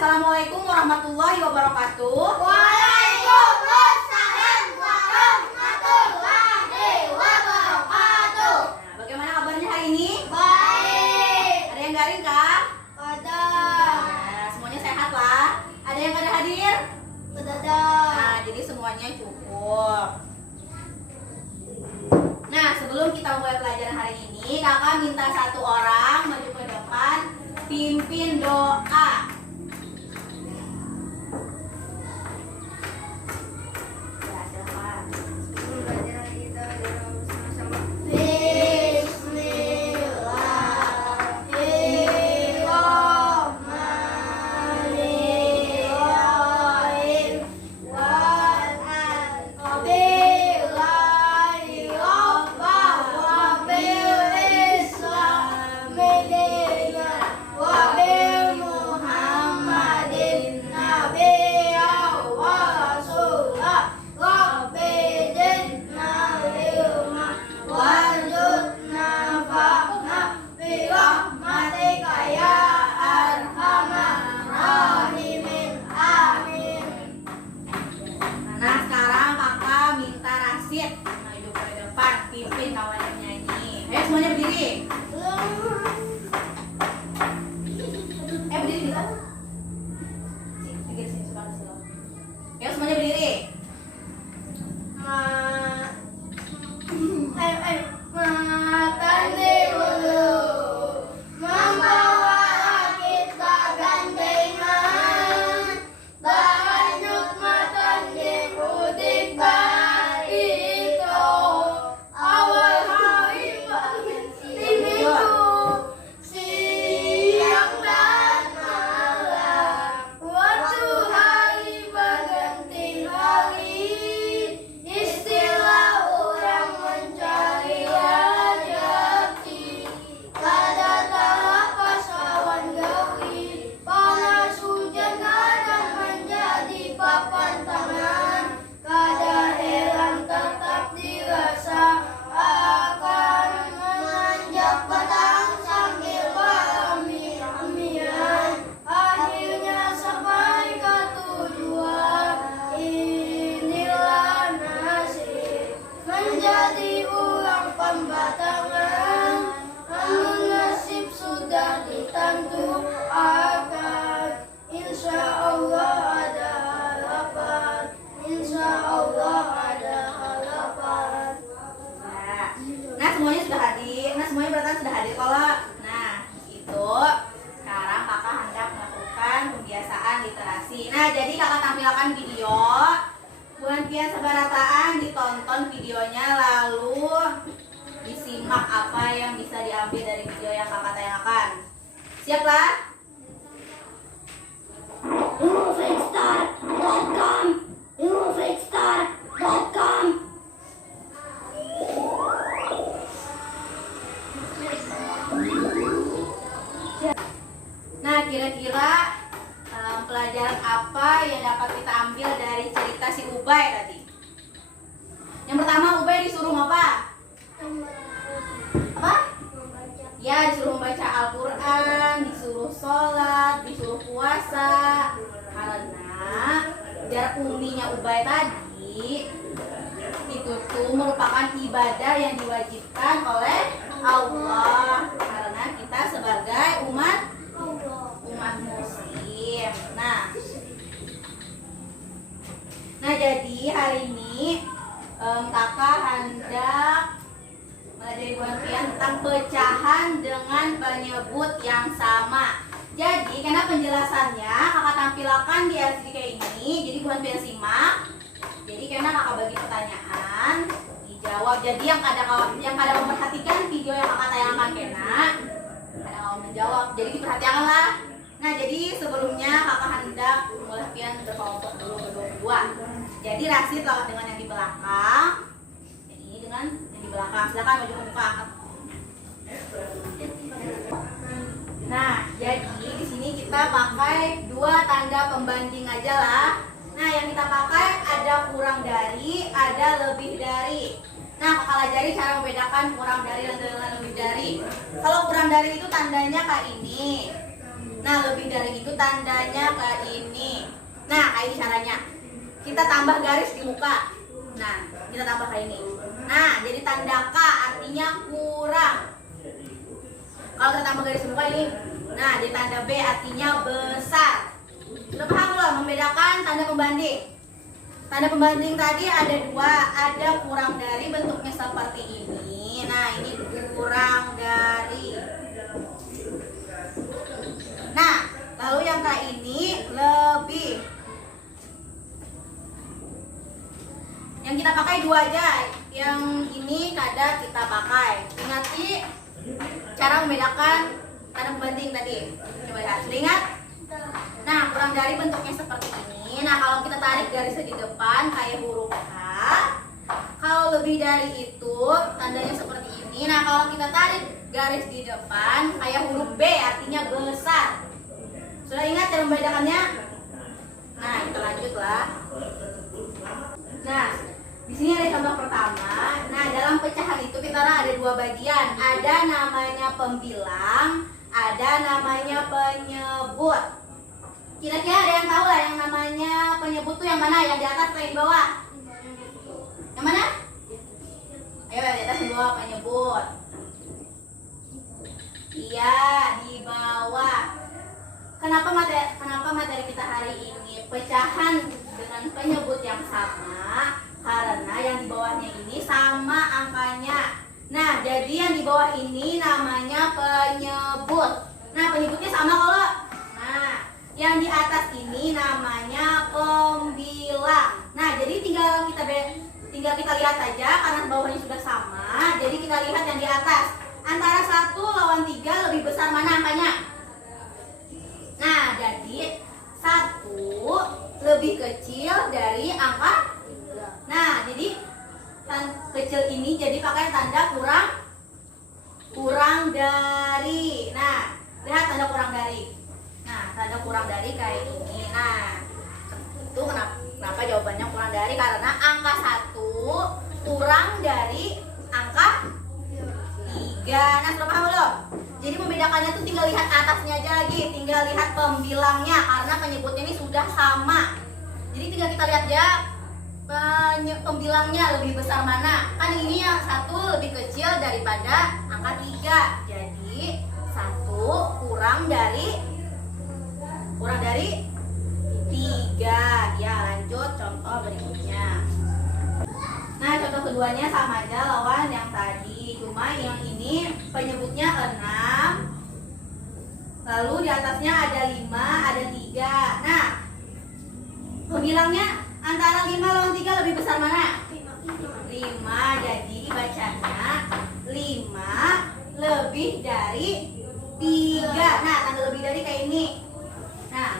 Assalamualaikum warahmatullahi wabarakatuh. Waalaikumsalam warahmatullahi wabarakatuh. Nah, bagaimana kabarnya hari ini? Baik. Ada yang garing kah? Ada. Nah, semuanya sehat lah. Ada yang kada hadir? Ada. Nah, jadi semuanya cukup. Nah, sebelum kita mulai pelajaran hari ini, kakak minta satu orang maju ke depan, pimpin doa. Ya, silakan. Bismillahirrahmanirrahim. Nah, sekarang kakak minta Rasid maju ke depan, pimpin kawan yang nyanyi. Ayo semuanya berdiri. Berdiri kita. Pikir sini suka sini. Ayo semuanya berdiri. Menjadi uang pembatangan, namun nasib sudah ditentu akan. Insya Allah ada harapan, insya Allah ada harapan. Nah, semuanya sudah hadir. Nah, semuanya berarti sudah hadir kalau. Nah, itu sekarang kakak hendak melakukan kebiasaan literasi. Nah, jadi kakak tampilkan video. Buan Pian Sabarataan, ditonton videonya lalu disimak apa yang bisa diambil dari video yang kakak tayangkan. Siaplah? Infostar.com Infostar.com. Nah, kira-kira pelajaran apa yang dapat kita ambil dari cerita si Ubay tadi? Yang pertama, Ubay disuruh apa? Apa? Ya, disuruh membaca Al-Quran, disuruh sholat, disuruh puasa. Karena jarak uminya Ubay tadi itu tuh merupakan ibadah yang diwajibkan oleh Allah. Karena kita sebagai umat muslim. Nah, jadi hari ini kakak hendak mengajari Buan Pian tentang pecahan dengan penyebut yang sama. Jadi karena penjelasannya kakak tampilkan di LCD kayak ini. Jadi Buan Pian simak. Jadi karena kakak bagi pertanyaan dijawab. Jadi yang kada memperhatikan video yang kakak tayangkan kena kada mau menjawab. Jadi diperhatikanlah. Nah, jadi sebelumnya kakak hendak mulai Pian berkelompok dulu berdua. Jadi Rasid lawan dengan yang di belakang. Yang ini dengan yang di belakang. Silakan maju ke muka. Nah, jadi di sini kita pakai dua tanda pembanding aja lah. Nah, yang kita pakai ada kurang dari, ada lebih dari. Nah, kakak ajari cara membedakan kurang dari dan lebih dari. Kalau kurang dari itu tandanya kayak ini. Nah, lebih dari itu tandanya kayak ini. Nah, kayak ini caranya. Kita tambah garis di muka. Nah, kita tambah kayak ini. Nah, jadi tanda K artinya kurang. Kalau kita tambah garis di muka ini. Nah, jadi tanda B artinya besar. Sudah paham belum membedakan tanda pembanding? Tanda pembanding tadi ada dua, ada kurang dari bentuknya seperti ini. Nah, ini kurang dari. Nah, lalu yang kayak ini lebih. Yang kita pakai dua aja. Yang ini kadang kita pakai. Ingati cara membedakan tanda pembanding tadi. Coba lihat. Sudah ingat? Nah, kurang dari bentuknya seperti ini. Nah, kalau kita tarik garisnya di depan kayak huruf K. Kalau lebih dari itu tandanya seperti ini. Nah, kalau kita tarik garis di depan kayak huruf B artinya besar. Sudah ingat cara membedakannya? Nah, kita lanjutlah. Nah, di sini ada contoh pertama. Nah, dalam pecahan itu kita ada dua bagian. Ada namanya pembilang, ada namanya penyebut. Kira-kira ada yang tahu lah yang namanya penyebut tuh yang mana? Yang di atas atau yang di bawah? Yang mana? Ayo, di atas di bawah penyebut. Iya, di bawah. Kenapa materi kita hari ini pecahan dengan penyebut yang sama? Karena yang di bawahnya ini sama angkanya. Nah, jadi yang di bawah ini namanya penyebut. Nah, penyebutnya sama kalau. Nah, yang di atas ini namanya pembilang. Nah, jadi tinggal kita lihat aja karena bawahnya sudah sama. Jadi kita lihat yang di atas. Antara 1 lawan 3 lebih besar mana angkanya? Nah, jadi 1 lebih kecil dari angka. Nah, jadi kecil ini jadi pakai tanda kurang dari. Nah, lihat tanda kurang dari. Nah, tanda kurang dari kayak ini. Nah, itu kenapa jawabannya kurang dari? Karena angka 1 kurang dari angka 3. Nah, sudah paham belum? Jadi membedakannya tuh tinggal lihat atasnya aja lagi. Tinggal lihat pembilangnya karena penyebutnya ini sudah sama. Jadi tinggal kita lihat ya pembilangnya lebih besar mana. Kan ini yang 1 lebih kecil daripada angka 3. Jadi 1 kurang dari 3. Ya, lanjut contoh berikutnya. Nah, contoh keduanya sama aja lawan yang tadi. Cuma yang ini penyebutnya 6. Lalu di atasnya ada 5, ada 3. Nah, pembilangnya antara 5 lawan 3 lebih besar mana? 5. Jadi dibacanya 5 lebih dari 3. Nah, tanda lebih dari kayak ini. Nah,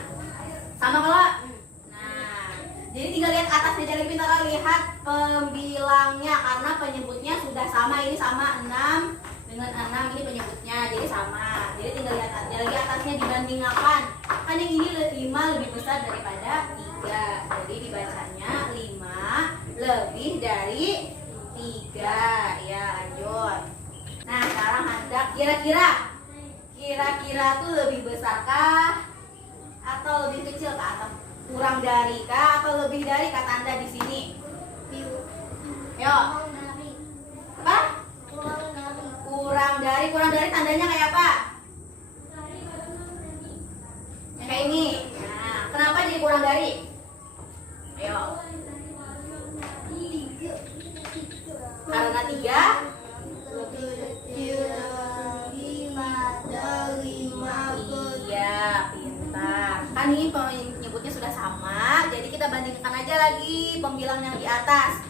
sama kalau. Nah, jadi tinggal lihat atasnya jadi pintar, lihat pembilangnya karena penyebutnya sudah sama. Ini sama 6 dengan 6 ini penyebutnya jadi sama. Jadi tinggal lihat lagi atasnya dibandingkan. Kan yang ini 5 lebih besar daripada 3. Jadi dibacanya 5 lebih dari 3. Ya, lanjut. Nah, sekarang hendak kira-kira tuh lebih besarkah atau lebih kecil kah? Atau kurang dari kah atau lebih dari kah tanda di sini? Yo. Apa? Kurang dari tandanya kayak apa? Kayak ini. Nah, kenapa jadi kurang dari? Ayo. Karena 3 lebih kecil daripada 5. Iya, pintar. Kan ini penyebutnya sudah sama, jadi kita bandingkan aja lagi pembilang yang di atas.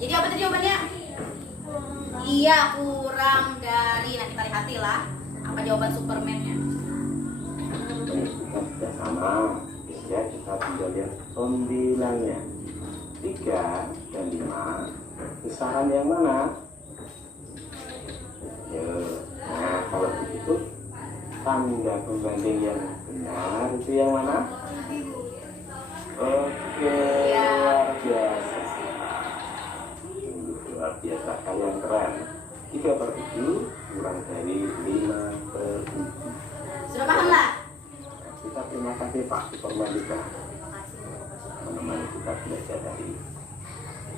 Jadi apa tadi jawabannya? Iya, kurang dari. Nah, kita lihatilah apa jawaban Superman-nya. Sudah sama, ya kita tinggal lihat pembilangnya. 3 dan 5 besaran yang mana? Nah, kalau begitu tanda pembanding yang benar itu yang mana? Oke, luar biasa. Luar biasa, kalian keren. 3/7 kurang dari 5/7. Sudah paham lah? Terima kasih Pak Supermalika Terima kasih. menemani kita belajar hari ini.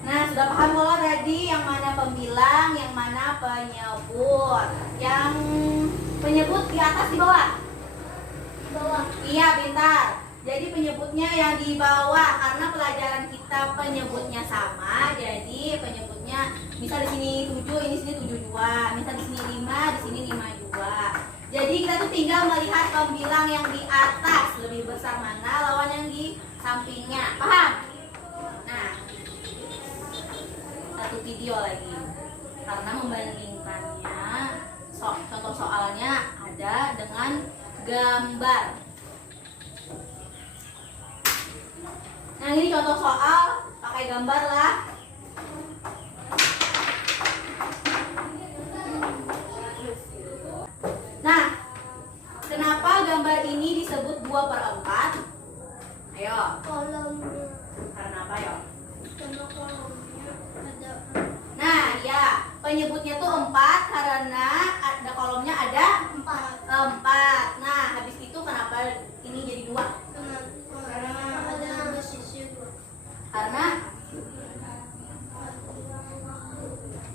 Nah, sudah paham kalau tadi yang mana pembilang, yang mana penyebut. Yang penyebut di atas di bawah? Di bawah. Iya, pintar. Jadi penyebutnya yang di bawah karena pelajaran kita penyebutnya sama. Jadi penyebutnya misal di sini 7, ini sini 72. Misal di sini 5, di sini 52. Jadi kita tuh tinggal melihat pembilang yang di atas lebih besar mana lawan yang di sampingnya. Paham? Nah, satu video lagi karena membandingkannya contoh soalnya ada dengan gambar. Nah, ini contoh soal pakai gambar lah. Nah, kenapa gambar ini disebut 2/4? Ayo, Kolomnya. karena apa ya? Karena kolomnya ada. Nah, ya, penyebutnya tuh 4 karena ada kolomnya ada 4. Nah, habis itu kenapa ini jadi 2? Karena ada sisi dua.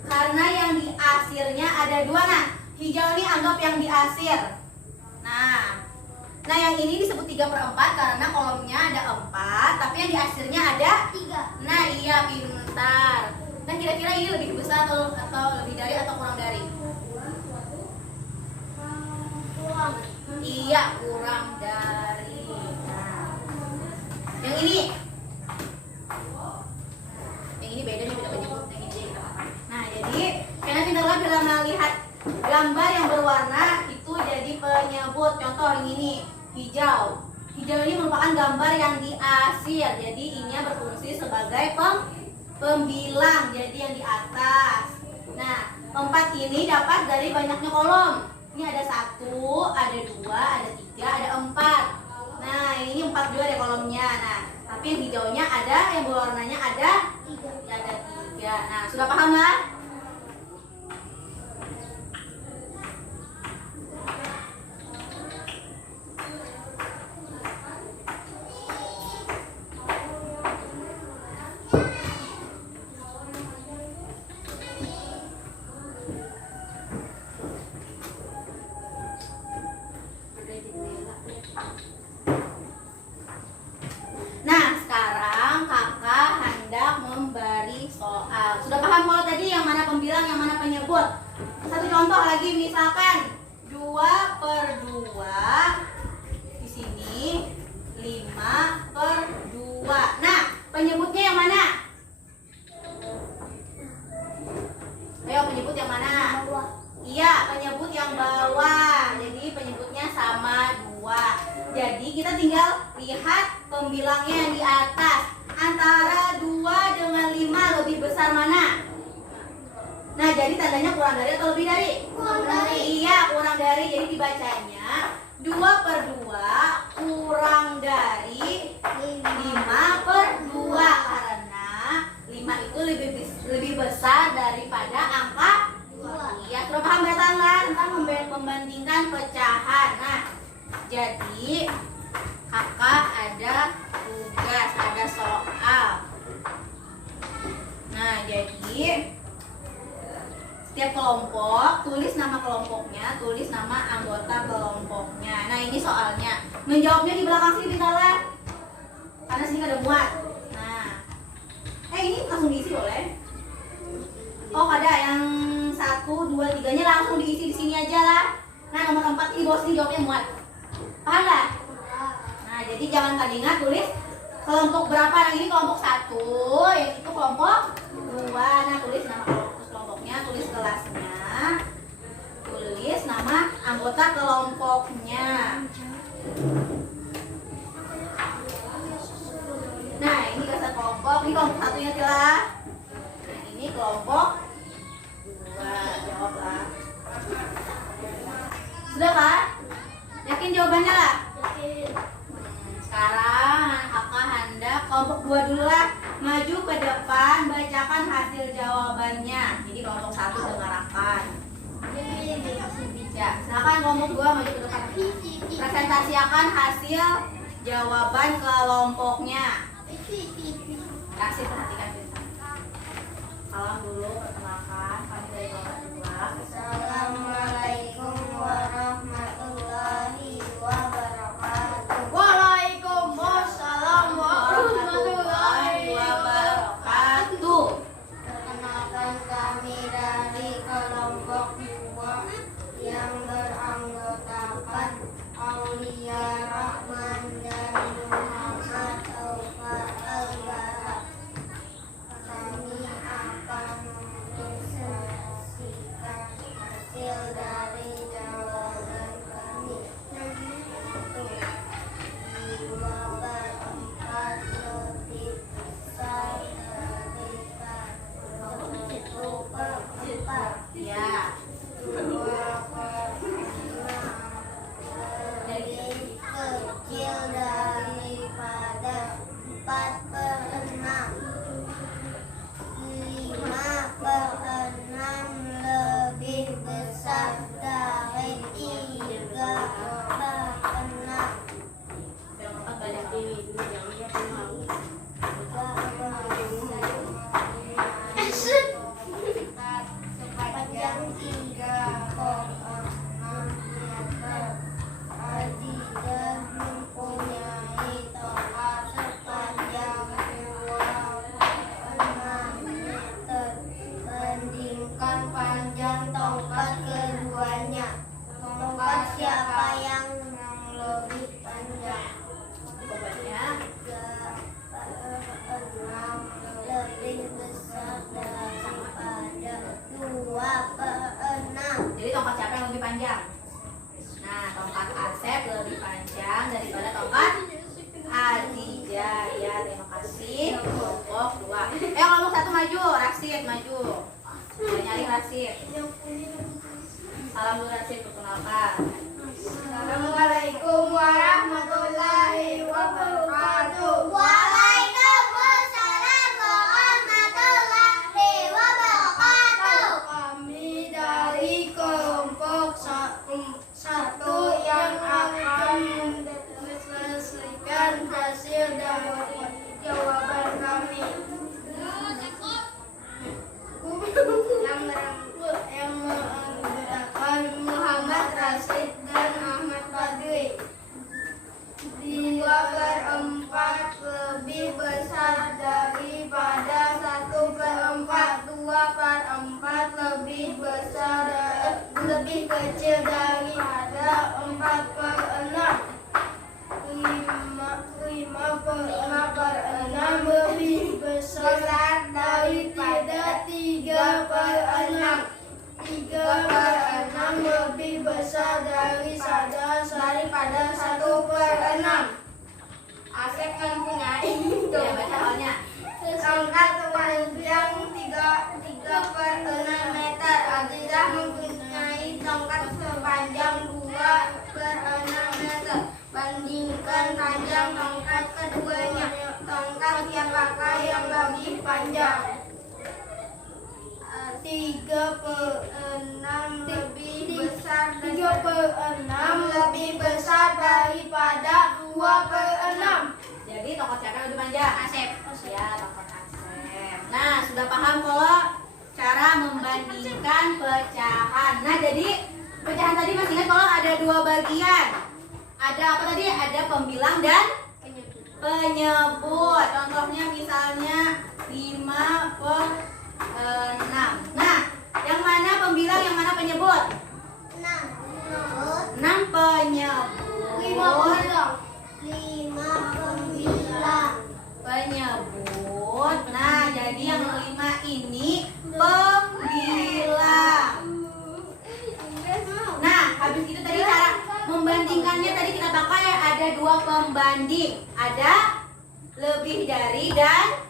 Karena yang di asirnya ada 2. Nah, hijau ini anggap yang di asir. Nah, yang ini disebut 3/4 karena kolomnya ada 4, tapi yang di asirnya ada 3. Nah, iya, pintar. Nah, kira-kira ini lebih besar atau lebih dari atau kurang dari? Kurang. Iya, kurang dari. Nah, yang ini beda nih, beda penyebut. Yang ini jadi apa? Nah, jadi kalian pintarlah bila melihat gambar yang berwarna itu jadi penyebut. Contoh yang ini hijau. Hijau ini merupakan gambar yang diasir. Jadi ini berfungsi sebagai pembilang. Jadi yang di atas. Nah, 4 ini dapat dari banyaknya kolom. Ini ada 1, ada 2, ada 3, ada 4. Nah, ini 4 juga ada kolomnya. Nah, tapi yang hijaunya ada, yang berwarnanya ada 3. Nah, sudah paham lah? Nah, sekarang kakak hendak memberi soal. Sudah paham kalau tadi yang mana pembilang, yang mana penyebut? Satu contoh lagi, misalkan 2/2 di sini 5/2. Nah, penyebutnya yang mana? Ayo, penyebut yang mana? Bawah. Iya, penyebut yang bawah. Jadi penyebutnya sama 2. Jadi kita tinggal lihat pembilangnya yang di atas. Antara 2 dengan 5 lebih besar mana? Nah, jadi tandanya kurang dari atau lebih dari? Kurang dari. Iya, kurang dari. Jadi dibacanya 2/2 kurang dari 5/2 karena 5 itu lebih besar daripada angka 2. Iya, sudah paham berarti lah tentang membandingkan pecahan. Nah, jadi kakak ada tugas, ada soal. Nah, jadi setiap kelompok tulis nama kelompoknya, tulis nama anggota kelompoknya. Nah, ini soalnya. Menjawabnya di belakang sini bentar, karena sini ada muat. Nah, ini langsung diisi boleh. Oh, ada yang 1, 2, 3-nya langsung diisi di sini aja lah. Nah, nomor 4 ini bawah sini jawabnya muat. Paham nggak? Nah, jadi jangan tandingan tulis kelompok berapa. Yang ini kelompok 1, yang itu kelompok 2. Nah, tulis nama kelompoknya, tulis kelasnya, tulis nama anggota kelompoknya. Nah, ini kelas kelompok, ini kelompok 1-nya lah. Nah, ini kelompok 2. Jawablah. Sudah Kak? Yakin jawabannya lah? Yakin. Sekarang kakak hendak kelompok 2 dulu lah. Maju ke depan, bacakan hasil jawabannya. Jadi kelompok 1 dengarkan. Ya, silakan kelompok 2 maju ke depan. Presentasikan hasil jawaban kelompoknya. Kasih perhatikan kita. Salam dulu, perkenalkan. Kami dari kelompok 2. Assalamualaikum warahmatullahi wabarakatuh. Waalaikumsalam warahmatullahi wabarakatuh. Perkenalkan kami dari kelompok 2 yang beranggotakan Aulia Rahman dan Muhammad Aufa Al-Bara. Kami akan menpresentasikan hasil dari jawaban kami. Dua per 4 lebih besar daripada 1 per 4. Ya. 2 per 6 lebih kecil daripada 4 per 6. 5 per 6 lebih besar dari 3 per 6. Yang keempat banyak ini dulu yang lihat mau. Sepanjang 3,6 meter. Adidas mempunyai tongkat sepanjang 2,6 meter. Bandingkan panjang tongkat keduanya. Tongkat siapa yang lebih panjang? Jawabannya 3/6 lebih besar daripada 2/6. jadi tongkat siapa yang lebih panjang? Nah, tongkat Asep lebih panjang daripada tongkat Adija. Ya, terima kasih. Kelompok 2. Kelompok 1 maju, Rasid maju. Udah nyari Rasid. Salam dulu Rasid, perkenalkan. Assalamualaikum warahmatullahi wabarakatuh. Waalaikumsalam warahmatullahi wabarakatuh. Kami dari kelompok 1 yang akan menyelesaikan hasil dari jawaban kami. Yang menggunakan Muhammad Rasid dan Ahmad Badri. 2/4 lebih besar daripada 1/4. 2/4 lebih besar lebih kecil daripada 4/6. 5/6 lebih besar daripada 3/6. 3/6 lebih besar daripada 1/6. Asep kan punya itu. Ya, baca soalnya. Tongkat sepanjang 3/6 meter. Adidas mempunyai tongkat sepanjang 2/6 meter. Bandingkan panjang tongkat keduanya. Tongkat siapakah yang lebih panjang? 3/6 lebih besar 3/6 lebih besar daripada 2/6. Jadi tongkat siapa yang lebih panjang? Asep. Ya, tongkat Asep. Nah, sudah paham kalau cara membandingkan pecahan. Nah, jadi pecahan tadi masih ingat kalau ada 2 bagian. Ada apa tadi? Ada pembilang dan penyebut. Contohnya misalnya 5/6. Nah, yang mana pembilang, yang mana penyebut? 6 penyebut. 5 pembilang. Penyebut. Nah, jadi yang 5 ini pembilang. Nah, habis itu tadi cara membandingkannya tadi kita pakai ada 2 pembanding. Ada lebih dari dan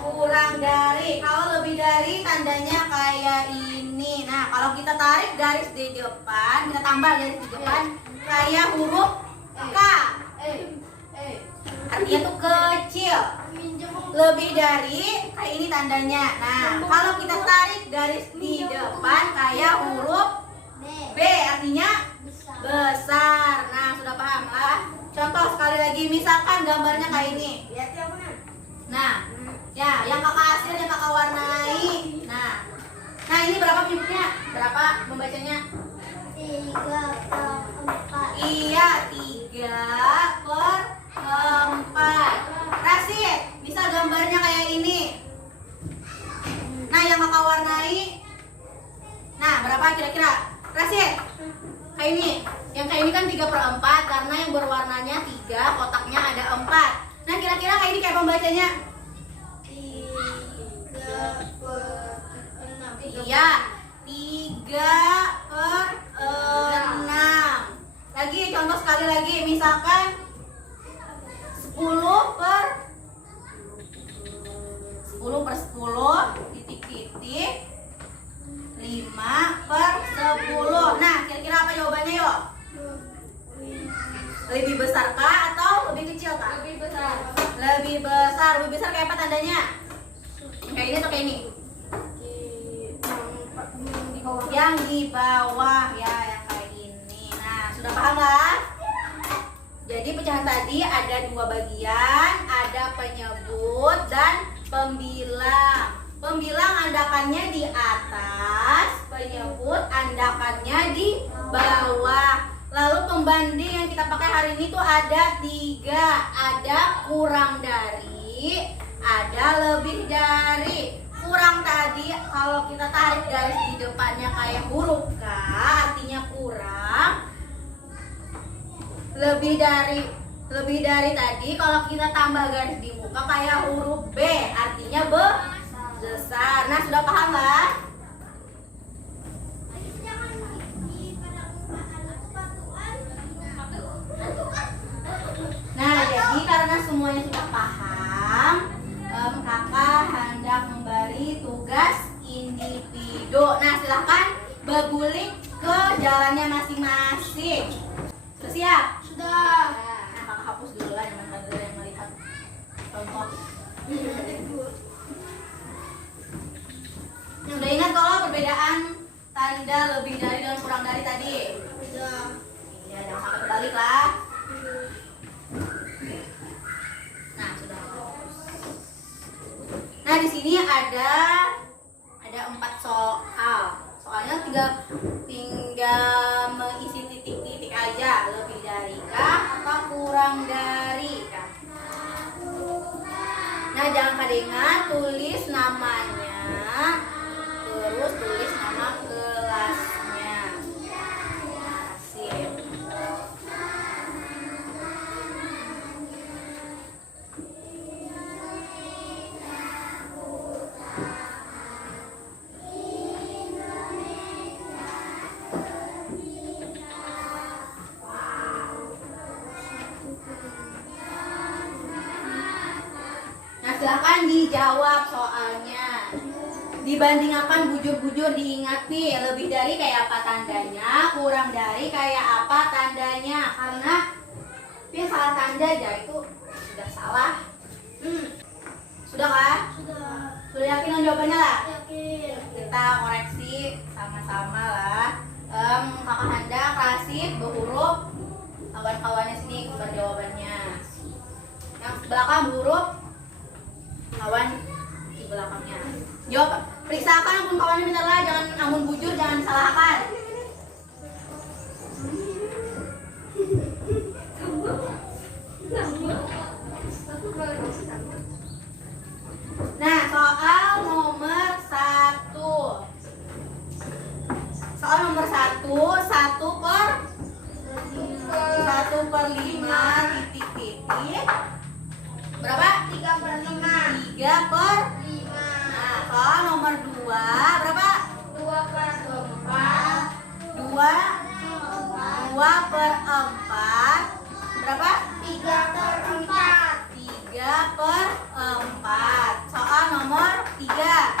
kurang dari. Kalau lebih dari tandanya kayak ini. Nah, kalau kita tarik garis di depan, kita tambah garis di depan kayak huruf K. Artinya tuh kecil. Lebih dari kayak ini tandanya. Nah, kalau kita tarik garis di depan kayak huruf B, artinya besar. Nah, sudah paham lah. contoh sekali lagi, misalkan gambarnya kayak ini. Lihat ya mana? Nah, ya, yang kakak hasil, yang kakak warnai. Nah ini berapa penyebutnya? Berapa membacanya? 3/4. Iya, 3/4. Rasid, misal gambarnya kayak ini. Nah, yang kakak warnai. Nah, berapa kira-kira? Rasid, kayak ini. Yang kayak ini kan 3/4 karena yang berwarnanya 3, kotaknya ada 4. Nah, kira-kira kayak ini kayak pembacanya? 3/6. Iya, 3/6. Lagi contoh sekali lagi, misalkan 10/10 titik-titik 5/10. Nah, kira-kira apa jawabannya yuk? Lebih besar kah atau lebih kecil kah? Lebih besar. Lebih besar. Lebih besar kayak apa tandanya? Kayak ini atau kayak ini? Di bawah. Yang di bawah ya, yang kayak ini. Nah, sudah paham lah? Jadi pecahan tadi ada 2 bagian, ada penyebut dan pembilang. Pembilang andakannya di atas, penyebut andakannya di bawah. Lalu pembanding yang kita pakai hari ini tuh ada 3, ada kurang dari, ada lebih dari. Kurang tadi kalau kita tarik garis di depannya kayak huruf K, artinya kurang. Lebih dari tadi kalau kita tambah garis di muka kayak huruf B, artinya besar. Nah, sudah paham lah? Nah, jadi karena semuanya sudah paham, kakak hendak memberi tugas individu. Nah, silahkan berguling ke jalannya masing-masing. Sudah siap? Sudah. Nah, kakak hapus dulu lah yang melihat contoh. Sudah ingat kalau perbedaan tanda lebih dari dan kurang dari tadi? Sudah. Iya, jangan sampai kebalik lah. Nah, sudah. Nah, di sini ada 4 soal. Soalnya tinggal mengisi titik-titik aja. Lebih dari kah atau kurang dari kah? Nah, jangan kadengan, tulis namanya, terus tulis nama kelasnya. Nah, sip. Silahkan dijawab soalnya. Dibandingkan bujur-bujur diingat nih, lebih dari kayak apa tandanya, kurang dari kayak apa tandanya. Karena dia salah tanda aja itu sudah salah. Sudah kan? Sudah. Sudah yakin dengan jawabannya lah? Yakin. Kita koreksi sama-sama lah. Kakak Handa Rasid berhuruf, kawan-kawannya sini keluar jawabannya. Yang belakang huruf, kawan di belakangnya. Jawab, periksakan ampun kawannya bentar lah, jangan amun bujur, jangan salahkan. Nah, soal nomor 1. Soal nomor 1/5 titik-titik. Berapa? 3/5. 3/5. Nah, soal nomor 2 berapa? 2/4. 2/4. Berapa? 3/4. 3/4. Soal nomor 3.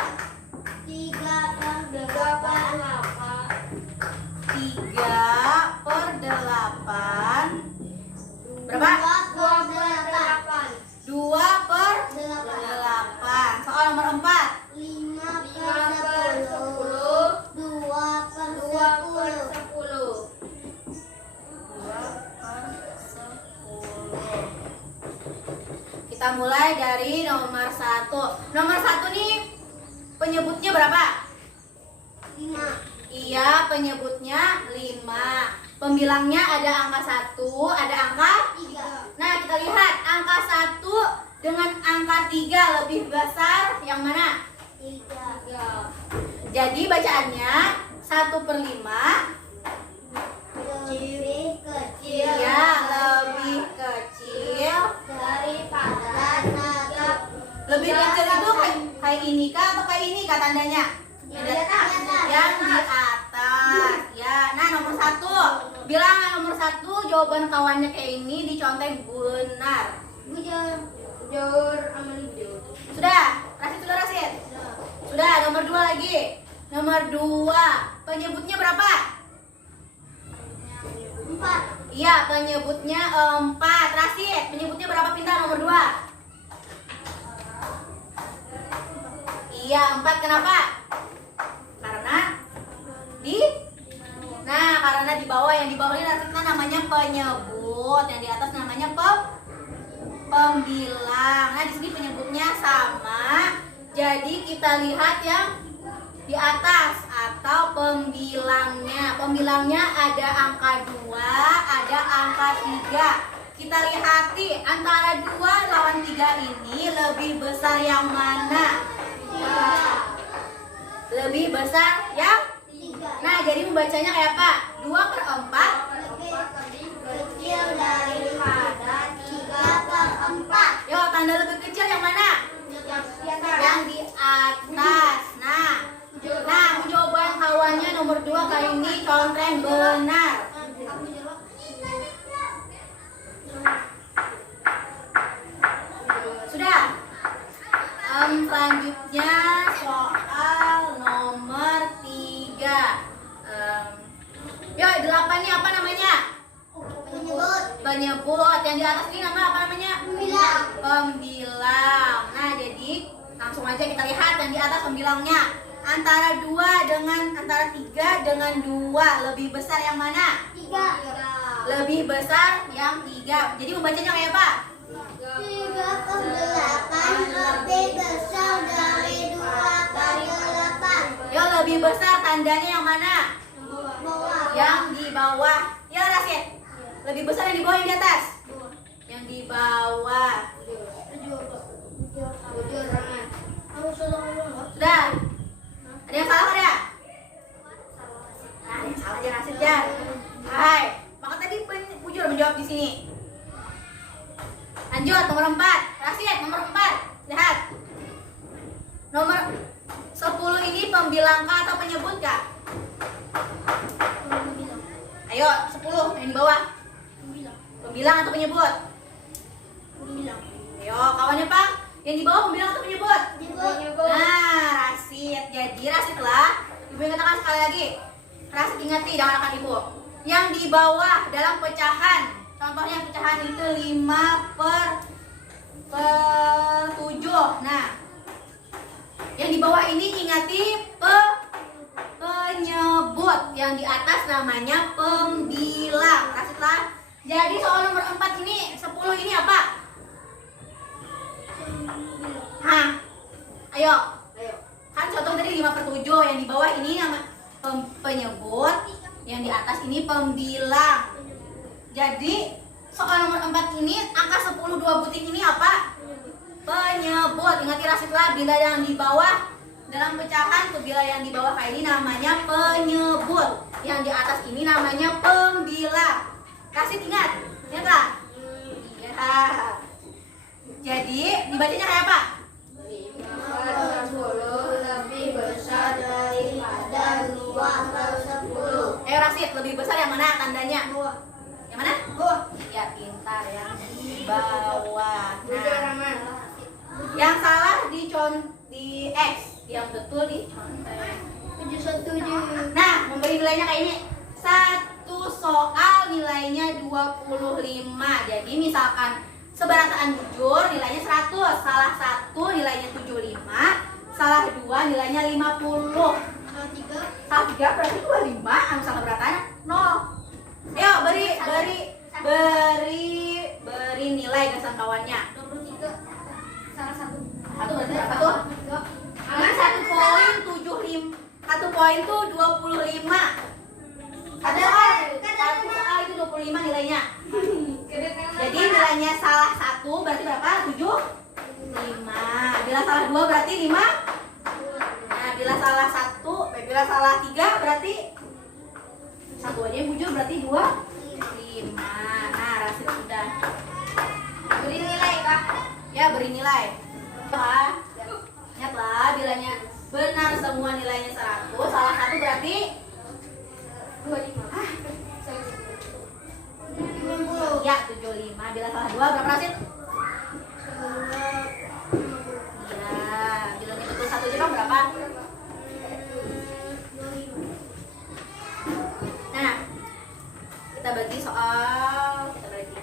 3/8. 3/8. Berapa? 2/8. 2/8. Soal nomor 4. 5/10. 2/10. 2/10. Kita mulai dari nomor 1. Nomor 1 nih penyebutnya berapa? 5. Iya, penyebutnya 5. Pembilangnya ada angka 1, ada angka. 3. Nah, kita lihat angka 1 dengan angka 3 lebih besar yang mana? 3. Jadi bacaannya 1/5. Lebih kecil. Iya, lebih kecil. Daripada 1. Lebih kecil itu kayak ini kah atau kayak ini kah tandanya? Yang di atas. Yang di atas. Ya, nah nomor 1. Bilang nomor 1 jawaban kawannya kayak ini dicontek benar. Bujur amali bujur. Sudah? Rasid sudah Rasid? Sudah, nomor 2 lagi. Nomor 2. Penyebutnya berapa? 4. Iya, penyebutnya 4. Rasid, penyebutnya berapa pintar nomor 2? Iya, 4. Kenapa? Karena karena di bawah, yang di bawah ini Rasidnya namanya penyebut, yang di atas namanya pembilang. Nah, di sini penyebutnya sama. Jadi kita lihat yang di atas atau pembilangnya. Pembilangnya ada angka 2, ada angka 3. Kita lihati antara 2 lawan 3 ini lebih besar yang mana? Lebih besar yang? 3. Nah, jadi membacanya kayak apa? 2/4. Lebih kecil daripada 3/4. Yo, tanda lebih kecil yang mana? Yang di atas. Nah, jawaban kawannya nomor 2 kali ini contreng benar. Sudah. Selanjutnya soal nomor 3. Yo, 8 nya apa namanya? Penyebut. Yang di atas ini nama apa namanya? Pembilang. Nah, jadi langsung aja kita lihat yang di atas pembilangnya. Antara 3 dengan 2 lebih besar yang mana? 3. Lebih besar yang 3. Jadi membacanya kayak apa? 3/8 lebih besar dari 2/8. Yo, lebih besar tandanya yang mana? Bawah. Yang di bawah. Ya, Rasid. Lebih besar yang di bawah yang di atas? Yang di bawah. Sudah? Ada yang salah ada? Nah, ada yang salah aja Rasid ya. Hai, maka tadi Bujur menjawab di sini. Lanjut nomor 4. Rasid, nomor 4. Lihat. Nomor 10 ini pembilang kah atau penyebut kah? Ayo, 10 yang di bawah. Pembilang atau penyebut? Ayo, kawannya Pak. Yang di bawah pembilang atau penyebut? Nah, Rasid. Jadi Rasidlah. Ibu yang katakan sekali lagi. Rasid ingati, jangan akan ibu. Yang di bawah dalam pecahan. Contohnya pecahan itu 5/7. Nah, yang di bawah ini ingati penyebut. Yang di atas namanya pembilang. Rasidlah. Jadi soal nomor 4 ini, 10 ini apa? Hah? Ayo. Kan contoh tadi 5/7. Yang di bawah ini nama penyebut. Yang di atas ini pembilang. Jadi soal nomor 4 ini angka 10 2 butir ini apa? Penyebut. Ingat Rasidlah, bila yang di bawah dalam pecahan tuh, bila yang di bawah kayak ini namanya penyebut. Yang di atas ini namanya pembilang. Rasid ingat? Ingatlah? Iya. Jadi dibacanya kayak apa? 5/10 lebih besar daripada 2/10. Ayo Rasid, lebih besar yang mana tandanya? Yang mana? Bawah. Ya, pintar, yang di bawah. Bujur Nah, aman. yang salah di X, yang betul di contek. 7/7. Nah, memberi nilainya kayak ini. Satu soal nilainya 25. Jadi misalkan seberataan bujur nilainya 100, salah 1 nilainya 75, salah 2 nilainya 50. Salah 3 berarti 25, salah beratannya 0. Ayo beri nilai kesan kawannya. 23. Satu berarti berapa tuh? Kan 1,75. 1 poin tuh 25. Satu soal itu 25 nilainya. Jadi nilainya salah 1 berarti berapa? 5. Bila salah 2 berarti 5. Nah, bila salah 1, bila salah 3 berarti 1 aja yang bujur berarti 2, 5. Nah, Rasid sudah. Beri nilai kak. Ya, beri nilai. Ingatlah, bilanya benar semua nilainya 100, salah 1 berarti 25. ya 75. Bila salah 2 berapa Rasid? Iya, bilangnya betul 1 aja dong berapa? Nah, kita bagi soal, kita bagi.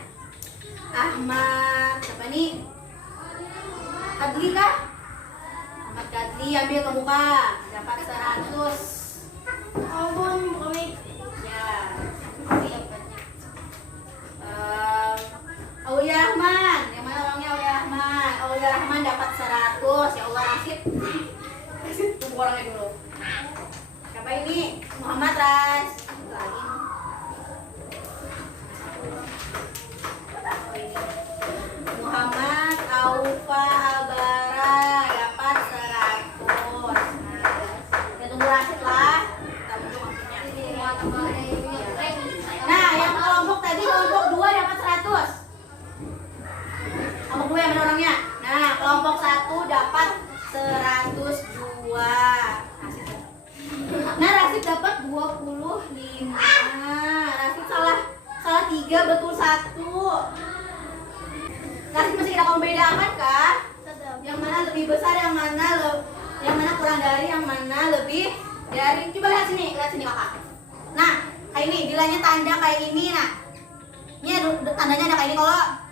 Ahmad, siapa nih? Kadli kah? Ahmad Kadli ambil ke muka, dapat 100. Abon kami. Ya. Aulia Rahman, yang mana orangnya Aulia Rahman? Aulia Rahman dapat 100. Ya Allah, Rasid. Tunggu orangnya dulu. Siapa ini? Muhammad Ras. Lagi. Muhammad Aufa Albara dapat 100. Nah, tunggu Rasid lah. Kita tunggu maksudnya. Nah, yang kelompok tadi kelompok 2 dapat 100. Kelompok 2 yang mana orangnya? Nah, kelompok 1 dapat 102. Nah, Rasid dapat 25. Rasid salah 3, betul 1. Rasid masih kita membedakan kah? Yang mana lebih besar, yang mana kurang dari, yang mana lebih dari. Coba lihat sini kakak. Nah, kayak ini, bilangnya tanda kayak ini. Nah, ini tandanya ada kayak ini. Kalau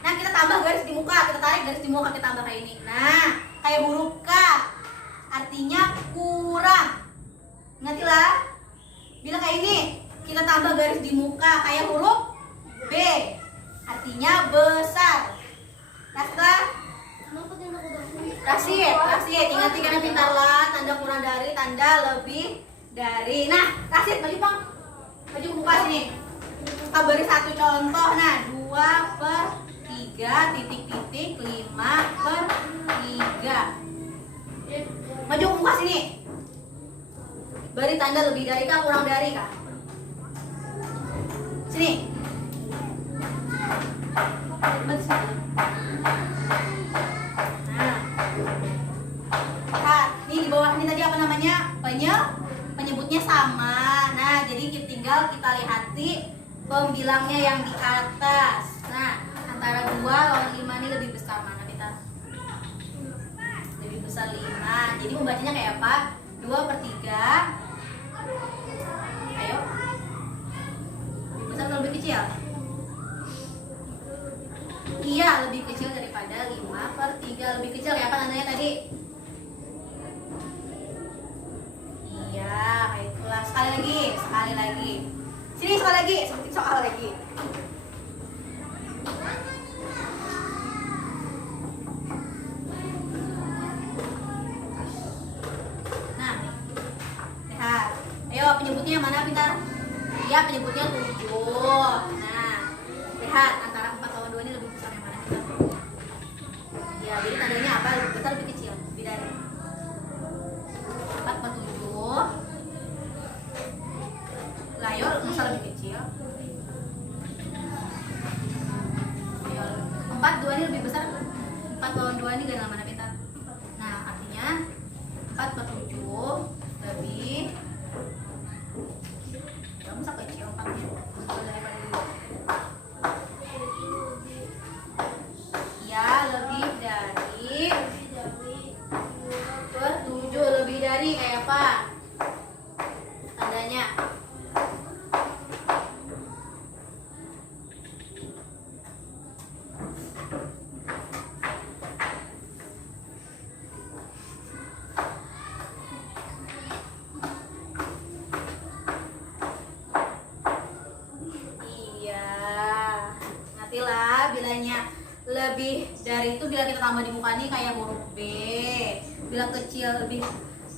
nah kita tambah garis di muka, kita tarik garis di muka, kita tambah kayak ini. Nah, kayak huruf K, artinya kurang. Ingatilah, bila kayak ini kita tambah garis di muka, kayak huruf B, artinya besar. Rasid, ingat karena pintarlah, tanda kurang dari, tanda lebih dari. Nah, Rasid, maju bang, maju ke muka sini. Kita beri satu contoh. Nah, 2/3 titik-titik 5/3. Maju ke muka sini. Beri tanda lebih dari kah, kurang dari kah? Sini. Maju sini. Nah, ini di bawah ini tadi apa namanya? Penyebutnya sama. Nah, jadi tinggal kita lihati pembilangnya yang di atas. Nah, antara 2 lawan 5 ini lebih besar mana kita? Lebih besar 5. Jadi membacanya kayak apa? 2/3. Ayo. Lebih besar atau lebih kecil? Iya, lebih kecil daripada 5/3. Lebih kecil ya apa tandanya tadi? Iya, kayak itulah. Sekali lagi. Sini sekali lagi, seperti soal lagi. Nah, lihat. Ayo penyebutnya yang mana pintar? Iya, penyebutnya 7. Nah, lihat antara 4 lawan 2 ini lebih besar yang mana kita? Ya, jadi tandanya apa? Lebih besar, lebih kecil? Lebih dari 4/7. Layor masa lebih kecil? Ayo, 4/2 ini lebih besar. 4 lawan 2 ini gak mana kita? Nah, artinya 4/7 lebih. Kamu masa kecil 4-nya daripada 2. Ya, lebih dari 2/7. Lebih dari kayak apa tandanya? dari itu bila kita tambah di muka nih kayak huruf B. Bila kecil lebih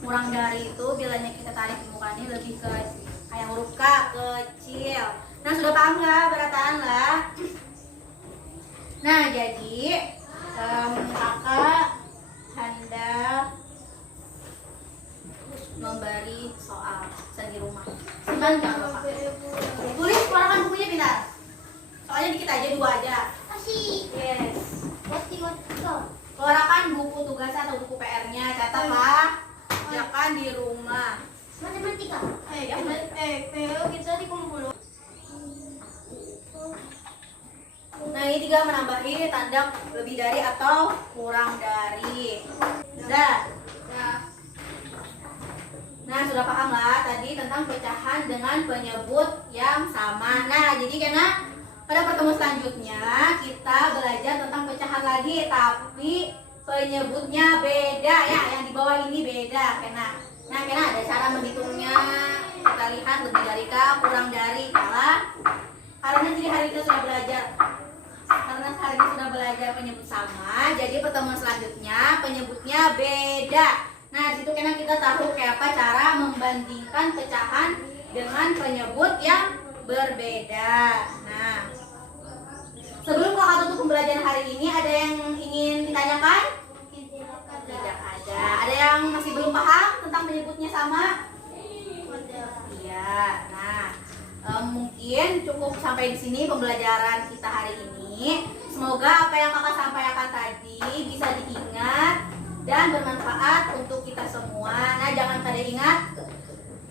kurang dari itu, bilanya kita tarik di muka nih lebih ke kayak huruf K, kecil. Nah, sudah paham nggak? Berataan lah. Nah, jadi kakak hendak memberi soal di rumah. Simpan jangan lupa. Tulis, keluarkan bukunya pintar. Soalnya dikit aja, 2 aja. Kasih. Yes. Wati. Keluarkan buku tugas atau buku PR-nya. Catat lah. Kerjakan di rumah. Matematika. Kita dikumpul. Nah, ini 3 menambahi tanda lebih dari atau kurang dari. Sudah. Nah, sudah paham lah tadi tentang pecahan dengan penyebut yang sama. Nah, jadi karena pada pertemuan selanjutnya kita belajar tentang pecahan lagi, tapi penyebutnya beda ya. Yang di bawah ini beda, Kena. Nah, Kena ada cara menghitungnya. Kita lihat lebih dari K, kurang dari kalah. Karena jadi hari ini sudah belajar. Karena hari ini sudah belajar penyebut sama, jadi pertemuan selanjutnya penyebutnya beda. Nah, di situ Kena kita tahu kayak apa cara membandingkan pecahan dengan penyebut yang berbeda. Nah, sebelum kakak tutup pembelajaran hari ini, ada yang ingin ditanyakan? Tidak ada. Ada yang masih belum paham tentang penyebutnya sama? Iya. Nah, mungkin cukup sampai di sini pembelajaran kita hari ini. Semoga apa yang kakak sampaikan tadi bisa diingat dan bermanfaat untuk kita semua. Nah, jangan pada ingat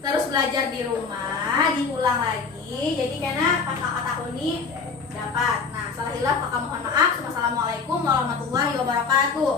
terus belajar di rumah, diulang lagi. Jadi karena pas kakak tahu ini dapat. Nah, salah hilaf kakak mohon maaf. Wassalamualaikum warahmatullahi wabarakatuh.